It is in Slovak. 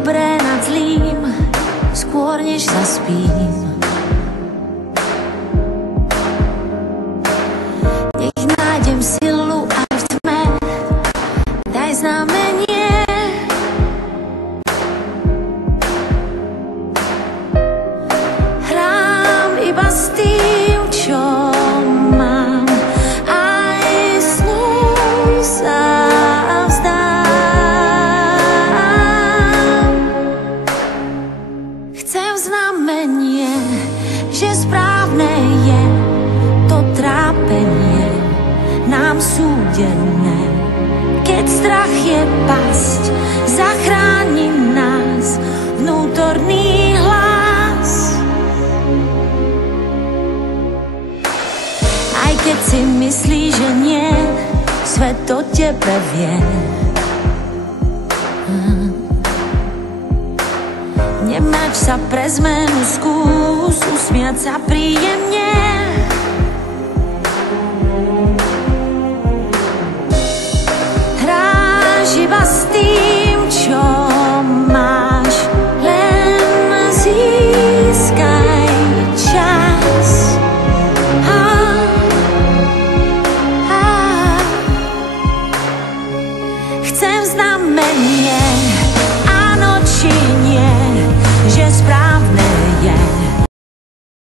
dobré nad zlým, skôr než zaspím. Nech nájdem silu aj v tme, daj znamenie. Hrám iba s tým, čo mám, aj snu sa vzdám. Chcem znamenie, že správne je to trápenie nám súdené. Keď strach je pasť, zachráni nás vnútorný hlas. Aj keď si myslíš, že nie, svet o tebe vie. Nemať sa pre zmenu, skús usmiať sa príjemne.